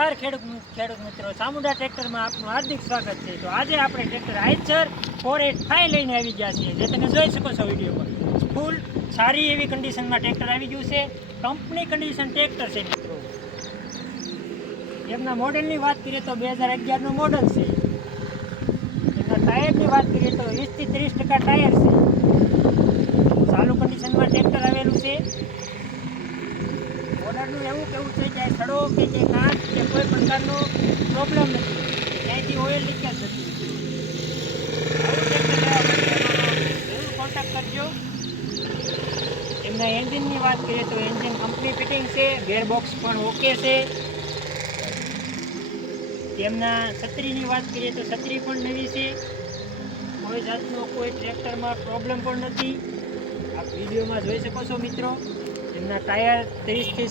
નમસ્કાર ખેડૂત મિત્રો, ચામુંડા ટ્રેક્ટરમાં આપનું હાર્દિક સ્વાગત છે। તો આજે આપણે ટ્રેક્ટર આઈચર 485 લઈને આવી ગયા છીએ, જે તમે જોઈ શકો છો વિડીયોમાં। ફૂલ સારી એવી કન્ડિશનમાં ટ્રેક્ટર આવી ગયું છે, કંપની કન્ડિશન ટ્રેક્ટર છે મિત્રો। એમના મોડલની વાત કરીએ તો 2011નું મોડલ છે। એમના ટાયરની વાત કરીએ તો 20 થી 30% ટાયર છે। ચાલુ કન્ડિશનમાં ટ્રેક્ટર આવેલું છે। ઓર્ડરનું એવું કેવું છે કે સડો કે કાચ કે કોઈ પ્રકારનો પ્રોબ્લેમ નથી, ક્યાંયથી ઓઇલ લીકેજ નથી। જરૂર કોન્ટેક્ટ કરજો। એમના એન્જિનની વાત કરીએ તો એન્જિન કંપની ફિટિંગ છે, ગેરબોક્સ પણ ઓકે છે। તેમના છત્રીની વાત કરીએ તો છત્રી પણ નવી છે, કોઈ જાતનો કોઈ ટ્રેક્ટરમાં પ્રોબ્લેમ પણ નથી। આપ વિડીયોમાં જોઈ શકો છો મિત્રો। એમના ટાયર 30 થી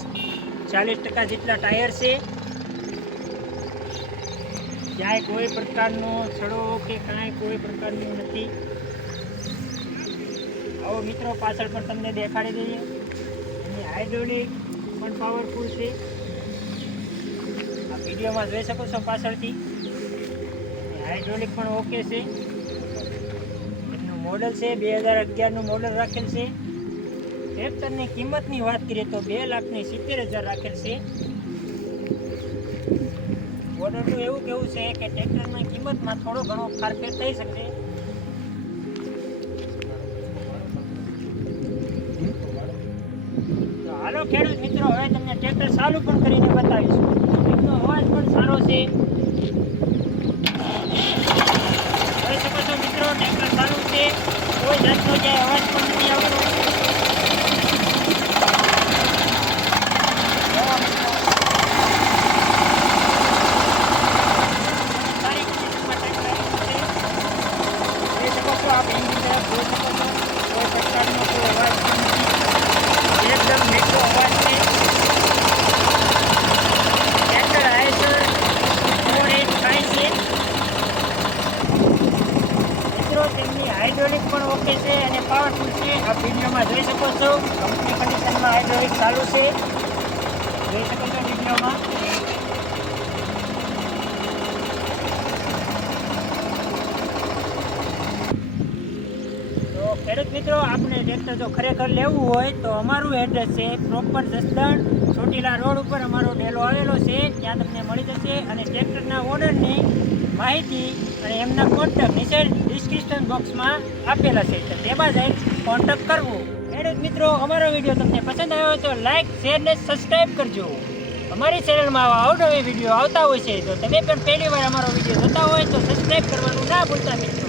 40% જેટલા ટાયર છે, ક્યાંય કોઈ પ્રકારનો સડો કે કાંઈ કોઈ પ્રકારનું નથી। આવો મિત્રો પાછળ પણ તમને દેખાડી દઈએ, એની હાઇડ્રોલિક પણ પાવરફુલ છે। આ વિડીયોમાં જોઈ શકો છો પાછળથી, હાઇડ્રોલિક પણ ઓકે છે। એમનું મોડલ છે 2011નું મોડલ રાખેલ છે। ટ્રેક્ટરની કિંમતની વાત કરીએ તો 2,70,000 રાખેલ છે। ઓર્ડરનું એવું કેવું છે કે ટ્રેક્ટરની કિંમતમાં થોડો ઘણો ફારફેર થઈ શકે। તો હાલો ખેડૂત મિત્રો, હવે તમને ટ્રેક્ટર ચાલુ પણ કરીને બતાવીશું। એમનો અવાજ પણ સારો છે, જોઈ શકો છો મિત્રો। ટ્રેક્ટર ચાલુ છે, કોઈ જાતનો ક્યાંય અવાજ પણ નથી આવતો। आप इंजन तरफ જોઈ શકો છો, કોઈ પ્રકારનો કોઈ અવાજ પણ નથી, એકદમ મીઠો અવાજ છે। ટ્રેક્ટર આઈચર 485 છે મિત્રો। તેમની હાઇડ્રોલિક પણ ઓકે છે અને પાવરફુલ છે। આપ વિડીયોમાં જોઈ શકો છો, કંપની કન્ડિશનમાં હાઇડ્રોલિક ચાલુ છે, જોઈ શકો છો વિડીયોમાં। ખેડૂત મિત્રો, આપણે ટ્રેક્ટર જો ખરેખર લેવું હોય તો અમારું એડ્રેસ છે પ્રોપર જસદણ ચોટીલા રોડ ઉપર અમારો ડેલો આવેલો છે, ત્યાં તમને મળી જશે। અને ટ્રેક્ટરના ઓનરની માહિતી અને એમના કોન્ટેક્ટ નીચે ડિસ્ક્રિપ્શન બોક્સમાં આપેલા છે, તો તેમાં જઈ કોન્ટેક્ટ કરવો। ખેડૂત મિત્રો, અમારો વિડીયો તમને પસંદ આવ્યો હોય તો લાઇક, શેર ને સબસ્ક્રાઈબ કરજો। અમારી ચેનલમાં આવા અવનવી વિડીયો આવતા હોય છે, તો તમે પણ પહેલી વાર અમારો વિડીયો જોતા હોય તો સબસ્ક્રાઈબ કરવાનું ના ભૂલતા મિત્રો।